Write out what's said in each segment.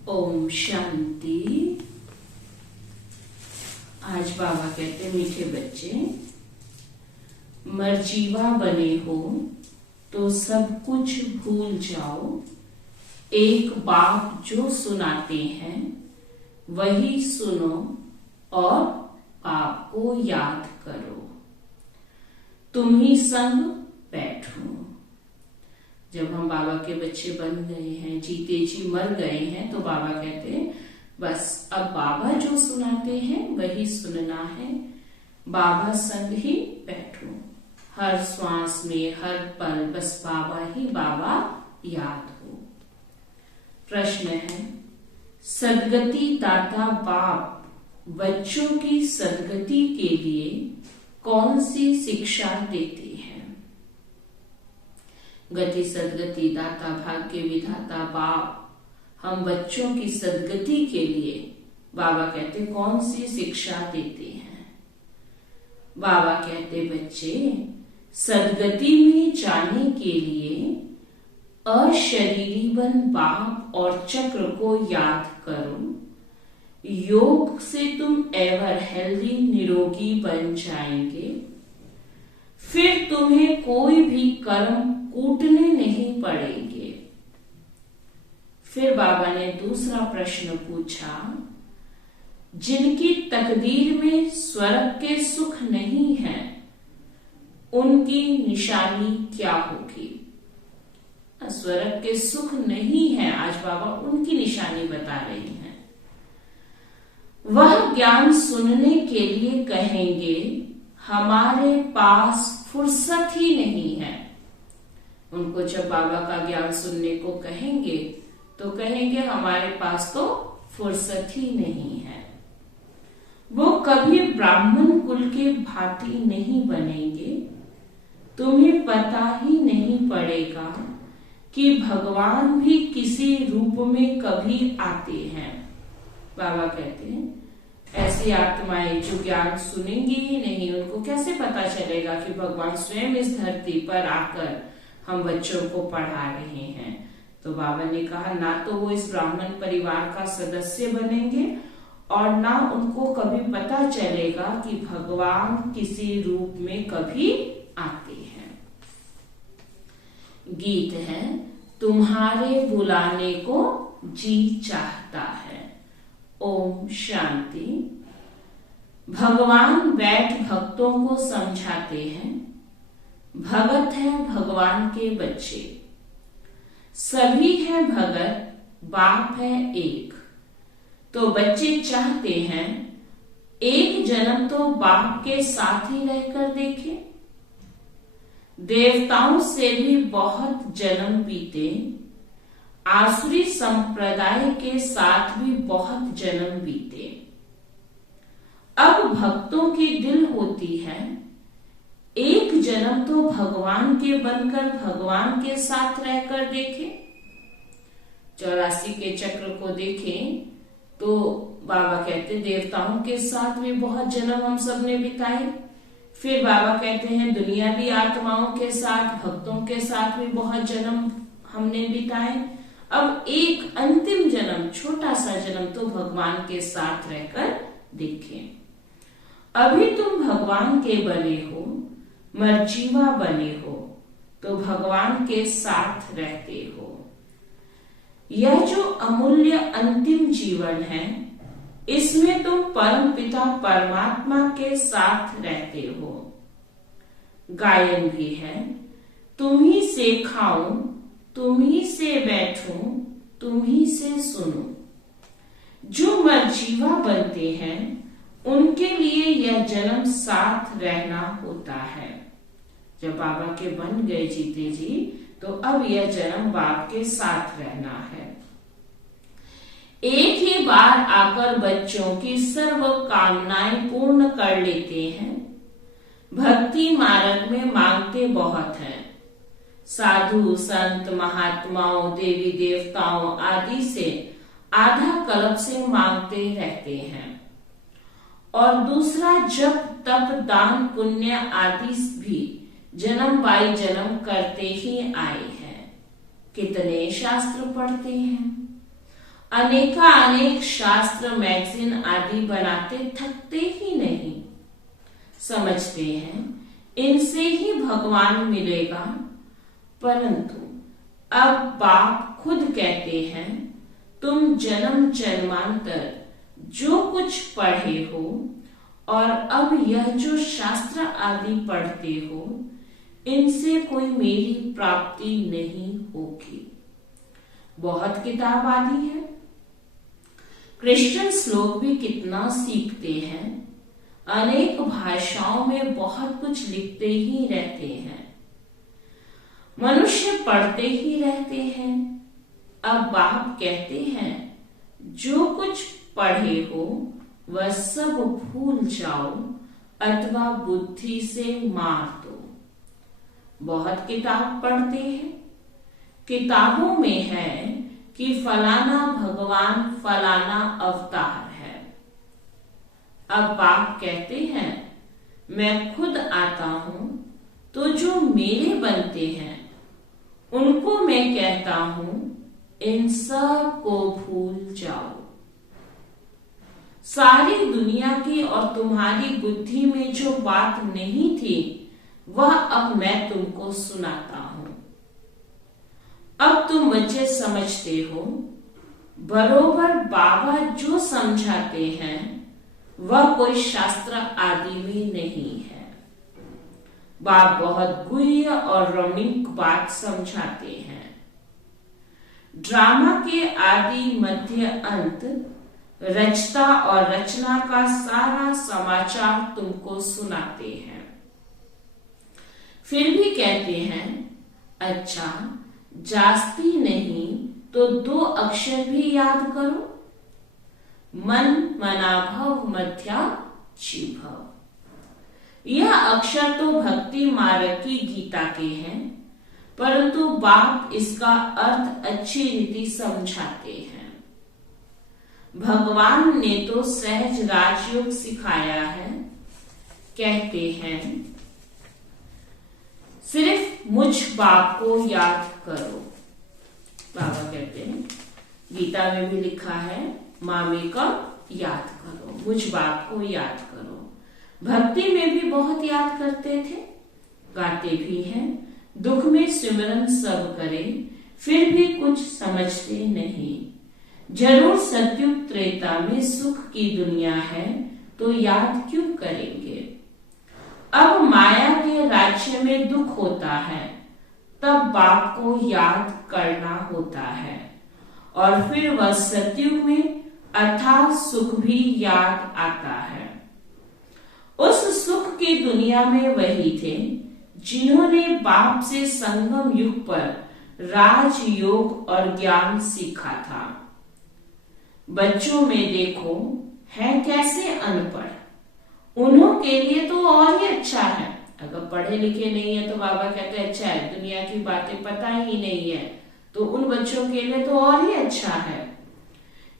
ओम शांति। आज बाबा कहते मीठे बच्चे, मर्जीवा बने हो तो सब कुछ भूल जाओ। एक बाप जो सुनाते हैं वही सुनो और बाप को याद करो। तुम ही संग बैठो। जब हम बाबा के बच्चे बन गए हैं, जीते जी मर गए हैं, तो बाबा कहते हैं बस अब बाबा जो सुनाते हैं वही सुनना है। बाबा संग ही बैठो। हर श्वास में, हर पल बस बाबा ही बाबा याद हो। प्रश्न है, सदगति दाता बाप बच्चों की सदगति के लिए कौन सी शिक्षा देते हैं? गति सदगति दाता भाग्य विधाता बाप हम बच्चों की सदगति के लिए बाबा कहते कौन सी शिक्षा देते हैं? बाबा कहते बच्चे, सदगति में जाने के लिए अशरीरी बन बाप और चक्र को याद करो। योग से तुम एवर हेल्दी निरोगी बन जाएंगे। फिर तुम्हें कोई भी कर्म कूटने नहीं पड़ेंगे। फिर बाबा ने दूसरा प्रश्न पूछा, जिनकी तकदीर में स्वर्ग के सुख नहीं है उनकी निशानी क्या होगी? स्वर्ग के सुख नहीं है, आज बाबा उनकी निशानी बता रही हैं। वह ज्ञान सुनने के लिए कहेंगे हमारे पास फुर्सत ही नहीं है। उनको जब बाबा का ज्ञान सुनने को कहेंगे तो कहेंगे हमारे पास तो फुर्सत ही नहीं है। वो कभी ब्राह्मण कुल के भांति नहीं बनेंगे। तुम्हें पता ही नहीं पड़ेगा कि भगवान भी किसी रूप में कभी आते हैं। बाबा कहते हैं ऐसी आत्माएं जो ज्ञान सुनेंगी ही नहीं, उनको कैसे पता चलेगा कि भगवान स्वयं इस धरती पर आकर हम बच्चों को पढ़ा रहे हैं। तो बाबा ने कहा ना तो वो इस ब्राह्मण परिवार का सदस्य बनेंगे और ना उनको कभी पता चलेगा कि भगवान किसी रूप में कभी आते हैं। गीत है, तुम्हारे बुलाने को जी चाहता है। ओम शांति। भगवान बैठ भक्तों को समझाते हैं। भगत है भगवान के बच्चे, सभी है भगत, बाप है एक। तो बच्चे चाहते हैं एक जन्म तो बाप के साथ ही रहकर देखें। देवताओं से भी बहुत जन्म बीते, आसुरी संप्रदाय के साथ भी बहुत जन्म बीते। अब भक्तों की दिल होती है एक जन्म तो भगवान के बनकर भगवान के साथ रहकर देखें। 84 के चक्र को देखें तो बाबा कहते देवताओं के साथ भी बहुत जन्म हम सब ने बिताए। फिर बाबा कहते हैं दुनियावी आत्माओं के साथ, भक्तों के साथ भी बहुत जन्म हमने बिताए। अब एक अंतिम जन्म, छोटा सा जन्म तो भगवान के साथ रहकर देखें। अभी तुम भगवान के बने हो, मर्जीवा बने हो तो भगवान के साथ रहते हो। यह जो अमूल्य अंतिम जीवन है इसमें तुम परम पिता परमात्मा के साथ रहते हो। गायन भी है, तुम ही से खाऊं, तुम ही से बैठूं, तुम ही से सुनो। जो मर्जीवा बनते हैं उनके लिए यह जन्म साथ रहना होता है। जब बाबा के बन गए जीते जी तो अब यह जन्म बाप के साथ रहना है। एक ही बार आकर बच्चों की सर्व कामनाएं पूर्ण कर लेते हैं। भक्ति मार्ग में मांगते बहुत हैं। साधु संत महात्माओं देवी देवताओं आदि से आधा कल्प से मांगते रहते हैं और दूसरा जप तप दान पुण्य आदि भी जन्म बाई जन्म करते ही आए हैं। कितने शास्त्र पढ़ते हैं अनेकानेक शास्त्र, मैगजीन आदि बनाते थकते ही नहीं। समझते हैं इनसे ही भगवान मिलेगा, परंतु अब बाप खुद कहते हैं तुम जन्म जन्मांतर जो कुछ पढ़े हो और अब यह जो शास्त्र आदि पढ़ते हो, इनसे कोई मेरी प्राप्ति नहीं होगी। बहुत किताब आदि है, क्रिश्चियन लोग भी कितना सीखते हैं, अनेक भाषाओं में बहुत कुछ लिखते ही रहते हैं, मनुष्य पढ़ते ही रहते हैं। अब बाप कहते हैं जो कुछ पढ़े हो वह सब भूल जाओ अथवा बुद्धि से मार दो। बहुत किताब पढ़ते हैं, किताबों में है कि फलाना भगवान फलाना अवतार है। अब बाप कहते हैं मैं खुद आता हूं तो जो मेरे बनते हैं उनको मैं कहता हूं इन सब को भूल जाओ। सारी दुनिया की और तुम्हारी बुद्धि में जो बात नहीं थी वह अब मैं तुमको सुनाता हूं। अब तुम बच्चे समझते हो, बरोबर बाबा जो समझाते हैं वह कोई शास्त्र आदि में नहीं है। बाप बहुत गुह्य और रमणीक बात समझाते हैं। ड्रामा के आदि मध्य अंत, रचता और रचना का सारा समाचार तुमको सुनाते हैं। फिर भी कहते हैं अच्छा, जास्ती नहीं तो 2 अक्षर भी याद करो, मन मनाभव मध्या जीभव। यह अक्षर तो भक्ति मार्ग की गीता के हैं, परंतु बाप इसका अर्थ अच्छी रीति समझाते हैं। भगवान ने तो सहज राजयोग सिखाया है। कहते हैं सिर्फ मुझ बाप को याद करो। बाबा कहते हैं, गीता में भी लिखा है मामे का याद करो, मुझ बाप को याद करो। भक्ति में भी बहुत याद करते थे, गाते भी हैं, दुख में सिमरन सब करें, फिर भी कुछ समझते नहीं। जरूर सतयुग त्रेता में सुख की दुनिया है तो याद क्यों करेंगे। अब माया के राज्य में दुख होता है, तब बाप को याद करना होता है, और फिर वह सतयुग में अथाह सुख भी याद आता है। उस सुख की दुनिया में वही थे जिन्होंने बाप से संगम युग पर राजयोग और ज्ञान सीखा था। बच्चों में देखो है कैसे अनपढ़, उन्हों के लिए तो और ही अच्छा है। अगर पढ़े लिखे नहीं है तो बाबा कहते हैं अच्छा है, दुनिया की बातें पता ही नहीं है, तो उन बच्चों के लिए तो और ही अच्छा है,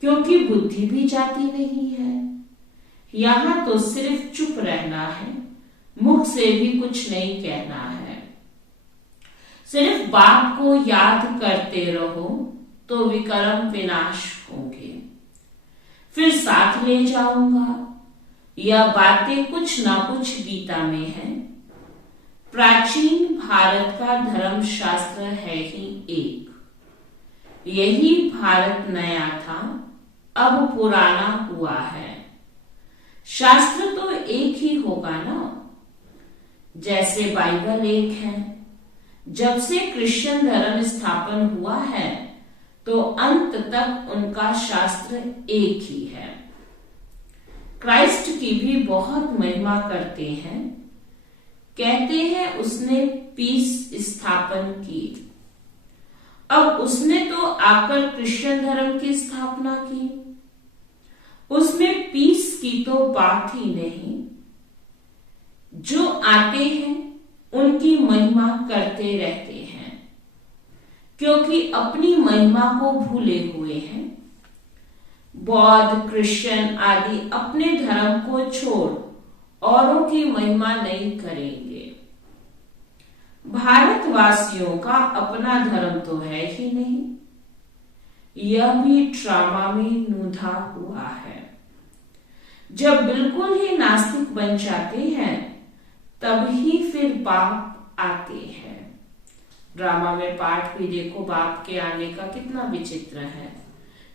क्योंकि बुद्धि भी जाती नहीं है। यहां तो सिर्फ चुप रहना है, मुख से भी कुछ नहीं कहना है। सिर्फ बाप को याद करते रहो तो विकर्म विनाश होंगे। फिर साथ ले जाऊंगा। यह बातें कुछ ना कुछ गीता में है। प्राचीन भारत का धर्म शास्त्र है ही एक। यही भारत नया था, अब पुराना हुआ है। शास्त्र तो एक ही होगा ना। जैसे बाइबल एक है, जब से क्रिश्चियन धर्म स्थापन हुआ है तो अंत तक उनका शास्त्र एक ही है। क्राइस्ट की भी बहुत महिमा करते हैं, कहते हैं उसने पीस स्थापन की। अब उसने तो आकर क्रिश्चियन धर्म की स्थापना की, उसमें पीस की तो बात ही नहीं। जो आते हैं उनकी महिमा करते रहते हैं, क्योंकि अपनी महिमा को भूले हुए हैं। बौद्ध, क्रिश्चियन आदि अपने धर्म को छोड़ औरों की महिमा नहीं करेंगे। भारतवासियों का अपना धर्म तो है ही नहीं। यह भी ट्रॉमा में नूंधा हुआ है। जब बिल्कुल ही नास्तिक बन जाते हैं तब ही फिर बाप आते हैं। ड्रामा में पाठ भी देखो, बाप के आने का कितना विचित्र है।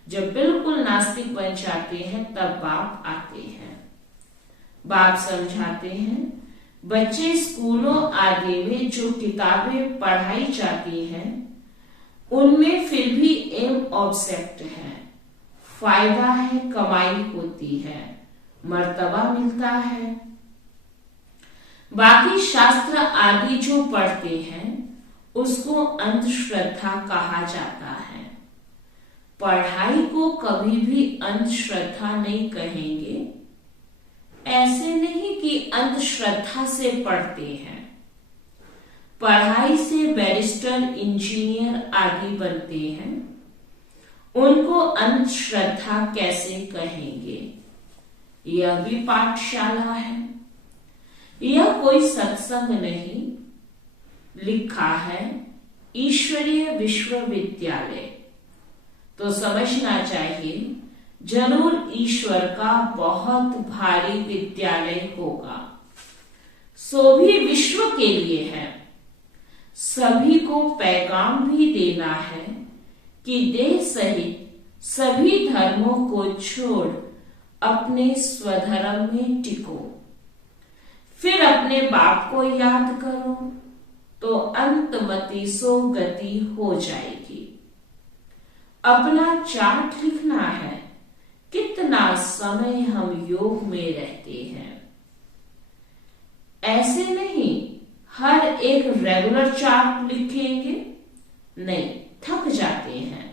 जब बिल्कुल नास्तिक बन जाते हैं तब बाप आते हैं। बाप समझाते हैं बच्चे स्कूलों आदि में जो किताबें पढ़ाई जाती हैं उनमें फिर भी एम ऑब्जेक्ट है, फायदा है, कमाई होती है, मर्तबा मिलता है। बाकी शास्त्र आदि जो पढ़ते हैं उसको अंधश्रद्धा कहा जाता है। पढ़ाई को कभी भी अंधश्रद्धा नहीं कहेंगे। ऐसे नहीं कि अंधश्रद्धा से पढ़ते हैं। पढ़ाई से बैरिस्टर, इंजीनियर आदि बनते हैं, उनको अंधश्रद्धा कैसे कहेंगे? यह भी पाठशाला है। यह कोई सत्संग नहीं। लिखा है ईश्वरीय विश्वविद्यालय, तो समझना चाहिए जरूर ईश्वर का बहुत भारी विद्यालय होगा। सो भी विश्व के लिए है। सभी को पैगाम भी देना है कि देह सहित सभी धर्मों को छोड़ अपने स्वधर्म में टिको। फिर अपने बाप को याद करो तो अंतमति सो गति हो जाएगी। अपना चार्ट लिखना है कितना समय हम योग में रहते हैं। ऐसे नहीं हर एक रेगुलर चार्ट लिखेंगे, नहीं, थक जाते हैं।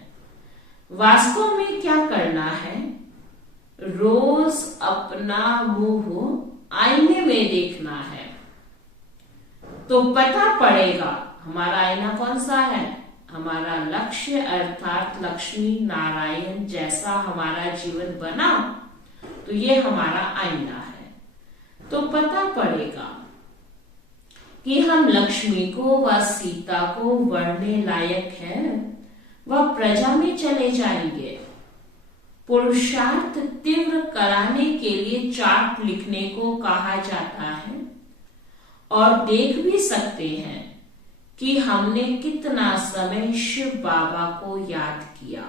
वास्तव में क्या करना है, रोज अपना मुंह आईने में देखना है तो पता पड़ेगा हमारा आईना कौन सा है। हमारा लक्ष्य अर्थात लक्ष्मी नारायण जैसा हमारा जीवन बना तो ये हमारा आईना है। तो पता पड़ेगा कि हम लक्ष्मी को व सीता को वरने लायक है, वह प्रजा में चले जाएंगे। पुरुषार्थ तीव्र कराने के लिए चार्ट लिखने को कहा जाता है और देख भी सकते हैं कि हमने कितना समय शिव बाबा को याद किया।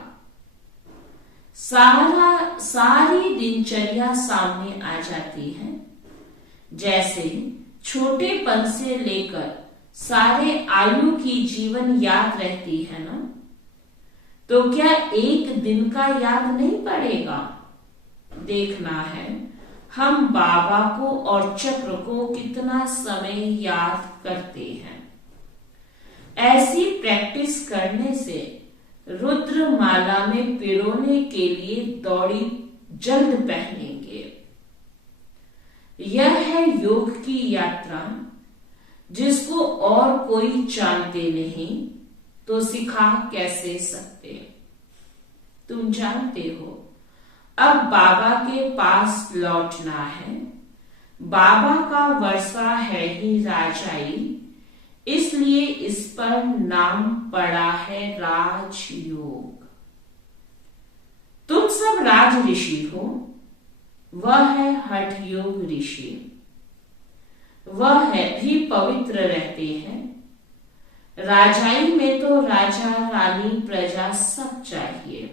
सारी दिनचर्या सामने आ जाती है। जैसे छोटेपन से लेकर सारे आयु की जीवन याद रहती है ना, तो क्या एक दिन का याद नहीं पड़ेगा? देखना है हम बाबा को और चक्र को कितना समय याद करते हैं। ऐसी प्रैक्टिस करने से रुद्र माला में पिरोने के लिए दौड़ी जल्द पहनेंगे। यह है योग की यात्रा, जिसको और कोई जानते नहीं तो सिखा कैसे सकते। तुम जानते हो अब बाबा के पास लौटना है। बाबा का वर्षा है ही राजाई, इसलिए इस पर नाम पड़ा है राजयोग। तुम सब राज ऋषि हो, वह है हठ योग ऋषि। वह है भी पवित्र रहते हैं। राजाई में तो राजा रानी प्रजा सब चाहिए।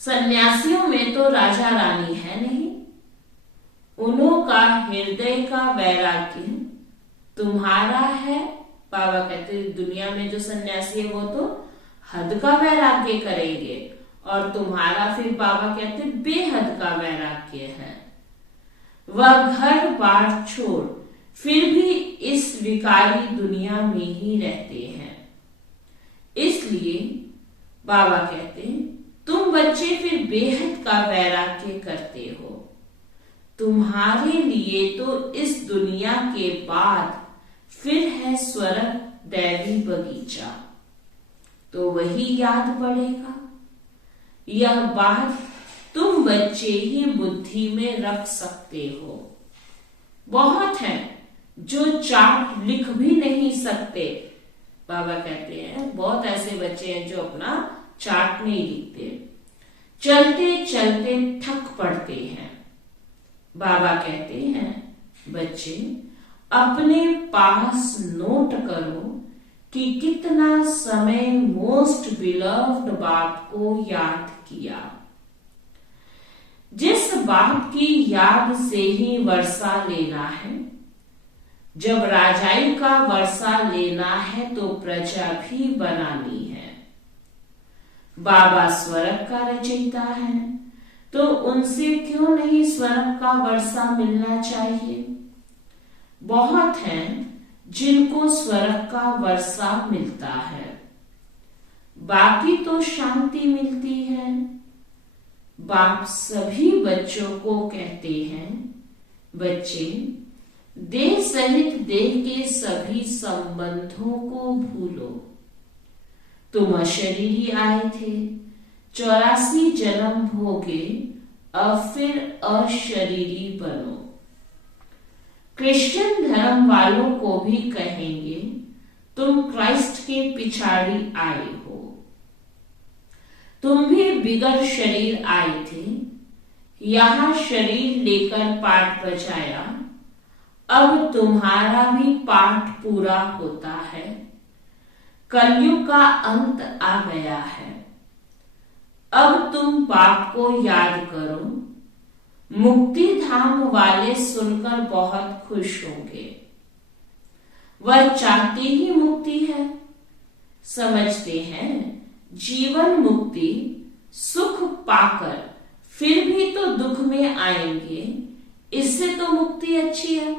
सन्यासियों में तो राजा रानी है नहीं। उन्हों का हृदय का वैराग्य तुम्हारा है। बाबा कहते दुनिया में जो सन्यासी है वो तो हद का वैराग्य करेंगे और तुम्हारा फिर बाबा कहते बेहद का वैराग्य है। वह घर बार छोड़ फिर भी इस विकारी दुनिया में ही रहते हैं। इसलिए बाबा कहते तुम बच्चे फिर बेहद का वैराग्य करते हो। तुम्हारे लिए तो इस दुनिया के बाद फिर है स्वर्ग दैवी बगीचा, तो वही याद पड़ेगा। यह बात तुम बच्चे ही बुद्धि में रख सकते हो। बहुत हैं जो चार्ट लिख भी नहीं सकते। बाबा कहते हैं बहुत ऐसे बच्चे हैं जो अपना चाट नहीं दिखते, चलते चलते थक पड़ते हैं। बाबा कहते हैं, बच्चे अपने पास नोट करो कि कितना समय मोस्ट बिलव्ड बाप को याद किया। जिस बाप की याद से ही वर्षा लेना है, जब राजाई का वर्षा लेना है तो प्रजा भी बनानी है। बाबा स्वर्ग का रचयिता है, तो उनसे क्यों नहीं स्वर्ग का वर्षा मिलना चाहिए। बहुत हैं जिनको स्वर्ग का वर्षा मिलता है, बाकी तो शांति मिलती है। बाप सभी बच्चों को कहते हैं, बच्चे देह सहित देह के सभी संबंधों को भूलो। तुम अशरीरी आए थे, 84 जन्म भोगे, अब फिर अशरीरी बनो। क्रिश्चियन धर्म वालों को भी कहेंगे, तुम क्राइस्ट के पिछाड़ी आए हो। तुम भी बिगड़ शरीर आए थे, यहां शरीर लेकर पाठ बजाया, अब तुम्हारा भी पाठ पूरा होता है। कलयुग का अंत आ गया है, अब तुम बाप को याद करो। मुक्ति धाम वाले सुनकर बहुत खुश होंगे, वह चाहते ही मुक्ति है, समझते हैं जीवन मुक्ति सुख पाकर फिर भी तो दुख में आएंगे, इससे तो मुक्ति अच्छी है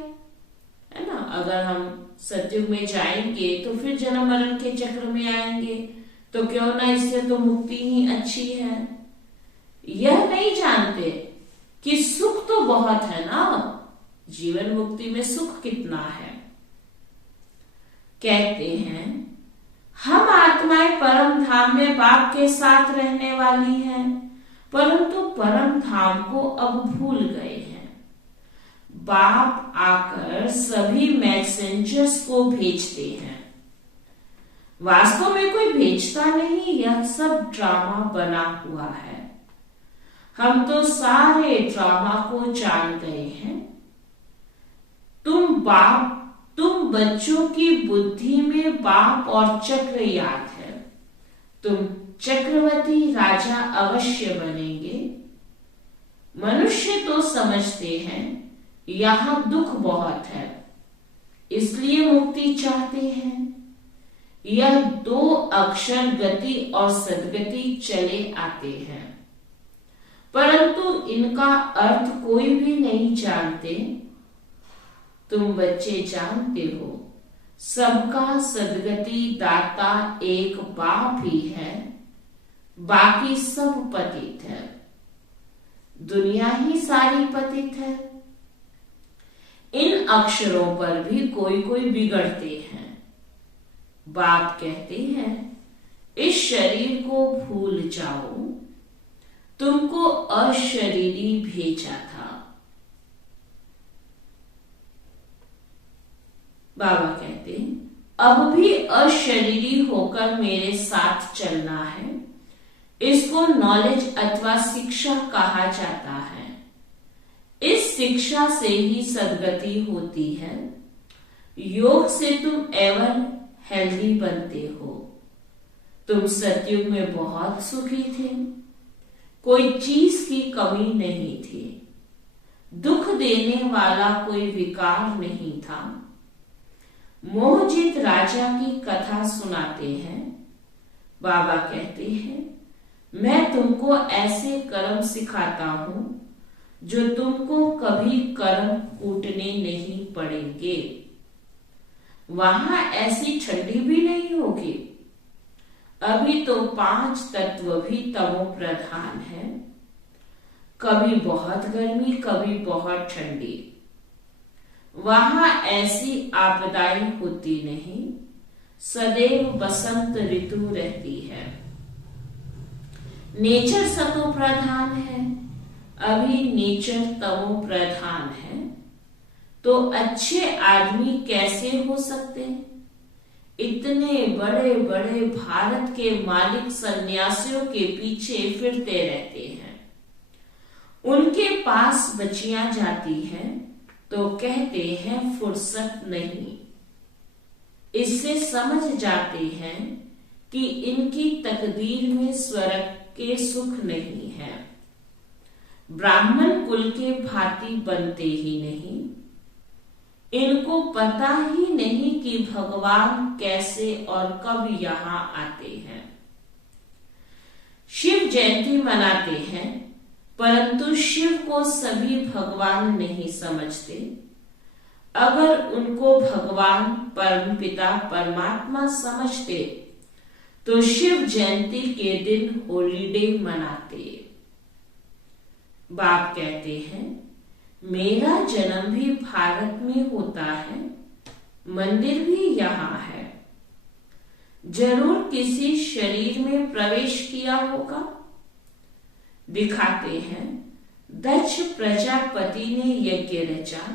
ना। अगर हम सतयुग में जाएंगे तो फिर जन्म मरण के चक्र में आएंगे, तो क्यों ना, इससे तो मुक्ति ही अच्छी है। यह नहीं जानते कि सुख तो बहुत है ना, जीवन मुक्ति में सुख कितना है। कहते हैं हम आत्माएं परम धाम में बाप के साथ रहने वाली हैं, परंतु परम धाम को अब भूल गए हैं। बाप आकर सभी मैसेंजर्स को भेजते हैं, वास्तव में कोई भेजता नहीं, यह सब ड्रामा बना हुआ है। हम तो सारे ड्रामा को जान गए हैं। तुम बच्चों की बुद्धि में बाप और चक्र याद है, तुम चक्रवर्ती राजा अवश्य बनेंगे। मनुष्य तो समझते हैं यहां दुख बहुत है, इसलिए मुक्ति चाहते हैं। यह 2 अक्षर गति और सदगति चले आते हैं, परंतु इनका अर्थ कोई भी नहीं जानते। तुम बच्चे जानते हो, सबका सदगति दाता एक बाप ही है, बाकी सब पतित है, दुनिया ही सारी पतित है। इन अक्षरों पर भी कोई कोई बिगड़ते हैं। बाप कहते हैं, इस शरीर को भूल जाओ, तुमको अशरीरी भेजा था। बाबा कहते अब भी अशरीरी होकर मेरे साथ चलना है। इसको नॉलेज अथवा शिक्षा कहा जाता है। इस शिक्षा से ही सद्गति होती है। योग से तुम एवर हेल्दी बनते हो। तुम सतयुग में बहुत सुखी थे, कोई चीज की कमी नहीं थी, दुख देने वाला कोई विकार नहीं था। मोहजित राजा की कथा सुनाते हैं। बाबा कहते हैं, मैं तुमको ऐसे कर्म सिखाता हूं जो तुमको कभी कर्म कूटने नहीं पड़ेंगे। वहां ऐसी ठंडी भी नहीं होगी। अभी तो 5 तत्व भी तमो प्रधान है। कभी बहुत गर्मी, कभी बहुत ठंडी। वहां ऐसी आपदाएं होती नहीं, सदैव बसंत ऋतु रहती है। नेचर सतो प्रधान है, अभी नेचर तमो प्रधान है। तो अच्छे आदमी कैसे हो सकते? इतने बड़े बड़े भारत के मालिक सन्यासियों के पीछे फिरते रहते हैं। उनके पास बचियां जाती हैं तो कहते हैं फुर्सत नहीं। इससे समझ जाते हैं कि इनकी तकदीर में स्वर्ग के सुख नहीं है। ब्राह्मण कुल के भांति बनते ही नहीं। इनको पता ही नहीं कि भगवान कैसे और कब यहाँ आते हैं। शिव जयंती मनाते हैं, परंतु शिव को सभी भगवान नहीं समझते। अगर उनको भगवान परमपिता परमात्मा समझते तो शिव जयंती के दिन हॉलीडे मनाते। बाप कहते हैं, मेरा जन्म भी भारत में होता है, मंदिर भी यहाँ है। जरूर किसी शरीर में प्रवेश किया होगा। दिखाते हैं, दक्ष प्रजापति ने यज्ञ रचा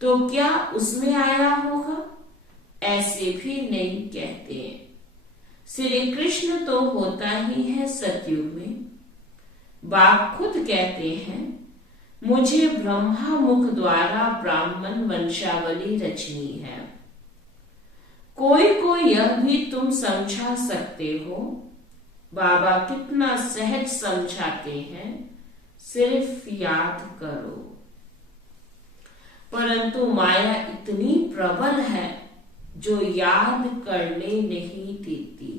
तो क्या उसमें आया होगा? ऐसे भी नहीं कहते। श्री कृष्ण तो होता ही है सतयुग में। बाप खुद कहते हैं, मुझे ब्रह्मा मुख द्वारा ब्राह्मण वंशावली रचनी है। कोई को यह भी तुम समझा सकते हो। बाबा कितना सहज समझाते हैं, सिर्फ याद करो। परंतु माया इतनी प्रबल है जो याद करने नहीं देती।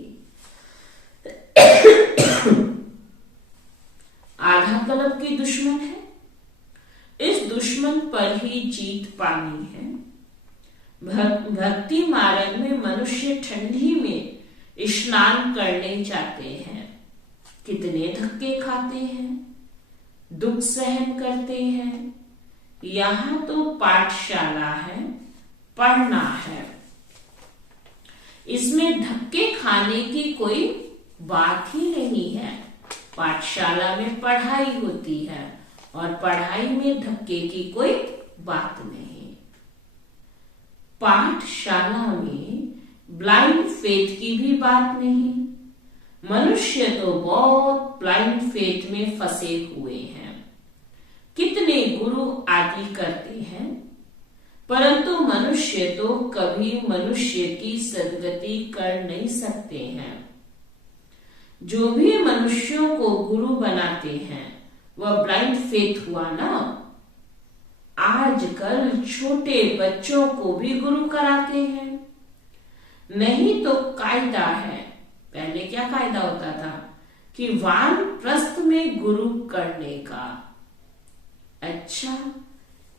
आधा कल्प की दुश्मन है। इस दुश्मन पर ही जीत पानी है। भक्ति मार्ग में मनुष्य ठंडी में स्नान करने जाते हैं। कितने धक्के खाते हैं, दुख सहन करते हैं। यहाँ तो पाठशाला है, पढ़ना है। इसमें धक्के खाने की कोई बात ही नहीं है। पाठशाला में पढ़ाई होती है और पढ़ाई में धक्के की कोई बात नहीं। पाठशाला में ब्लाइंड फेथ की भी बात नहीं। मनुष्य तो बहुत ब्लाइंड फेथ में फंसे हुए हैं। कितने गुरु आदि करते हैं, परंतु मनुष्य तो कभी मनुष्य की सद्गति कर नहीं सकते हैं। जो भी मनुष्यों को गुरु बनाते हैं वह ब्लाइंड फेथ हुआ ना। आजकल छोटे बच्चों को भी गुरु कराते हैं। नहीं तो कायदा है। पहले क्या कायदा होता था कि वानप्रस्थ में गुरु करने का। अच्छा,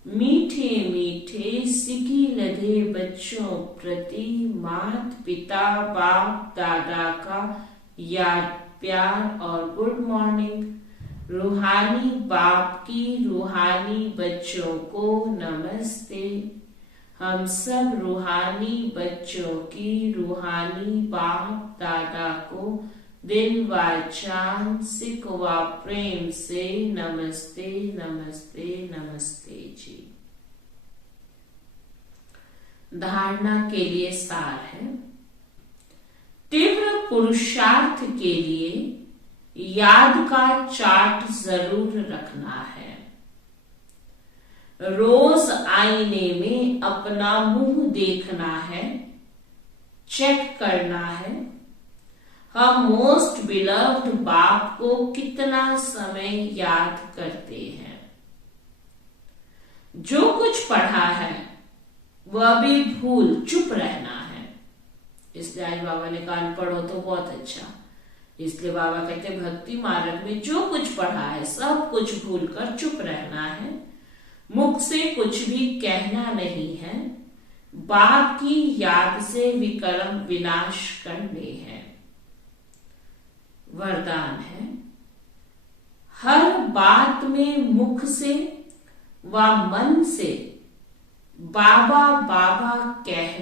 मीठे मीठे सिकी लदे बच्चों प्रति मात पिता बाप दादा का याद प्यार और गुड मॉर्निंग। रूहानी बाप की रूहानी बच्चों को नमस्ते। हम सब रूहानी बच्चों की रूहानी बाप दादा को दिल व चांद सिक व प्रेम से नमस्ते नमस्ते नमस्ते जी। धारणा के लिए सार है। तीव्र पुरुषार्थ के लिए याद का चार्ट जरूर रखना है। रोज आईने में अपना मुंह देखना है, चेक करना है। हम मोस्ट बिलव्ड बाप को कितना समय याद करते हैं। जो कुछ पढ़ा है वह भी भूल चुप रहना है। इसलिए आज बाबा ने कहा अनपढ़ हो तो बहुत अच्छा। इसलिए बाबा कहते भक्ति मार्ग में जो कुछ पढ़ा है सब कुछ भूल कर चुप रहना है। मुख से कुछ भी कहना नहीं है। बाप की याद से विकर्म विनाश करने हैं। वरदान है, हर बात में मुख से व मन से बाबा बाबा कह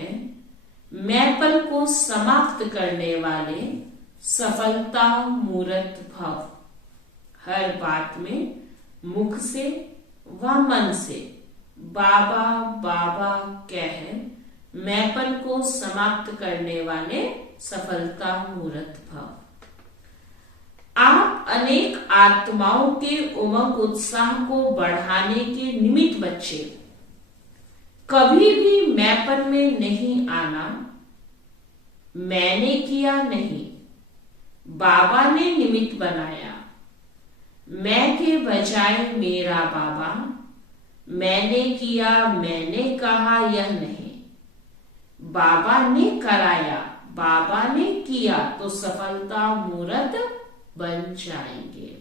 मैपल को समाप्त करने वाले सफलता मूर्त भव। हर बात में मुख से व मन से बाबा बाबा कह मैंपन को समाप्त करने वाले सफलता मूर्त भव। आप अनेक आत्माओं के उमंग उत्साह को बढ़ाने के निमित्त बच्चे कभी भी मैंपन में नहीं आना। मैंने किया नहीं, बाबा ने निमित्त बनाया। मैं के बजाय मेरा बाबा, मैंने किया, मैंने कहा, यह नहीं। बाबा ने कराया, बाबा ने किया तो सफलता मूर्त बन जाएंगे।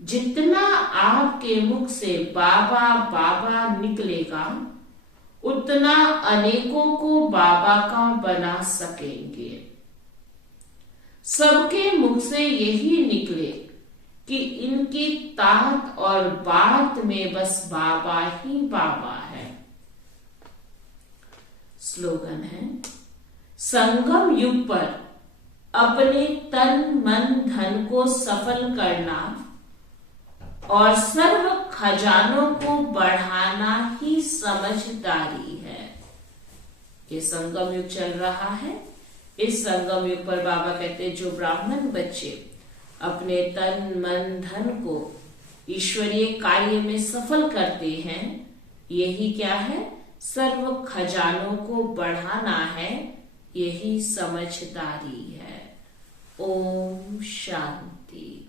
जितना आपके मुख से बाबा बाबा निकलेगा उतना अनेकों को बाबा का बना सकेंगे। सबके मुख से यही निकले कि इनकी तात और बात में बस बाबा ही बाबा है। स्लोगन है, संगम युग पर अपने तन मन धन को सफल करना और सर्व खजानों को बढ़ाना ही समझदारी है। ये संगम युग चल रहा है। इस संगम युग पर बाबा कहते हैं जो ब्राह्मण बच्चे अपने तन मन धन को ईश्वरीय कार्य में सफल करते हैं, यही क्या है, सर्व खजानों को बढ़ाना है, यही समझदारी है। ओम शांति।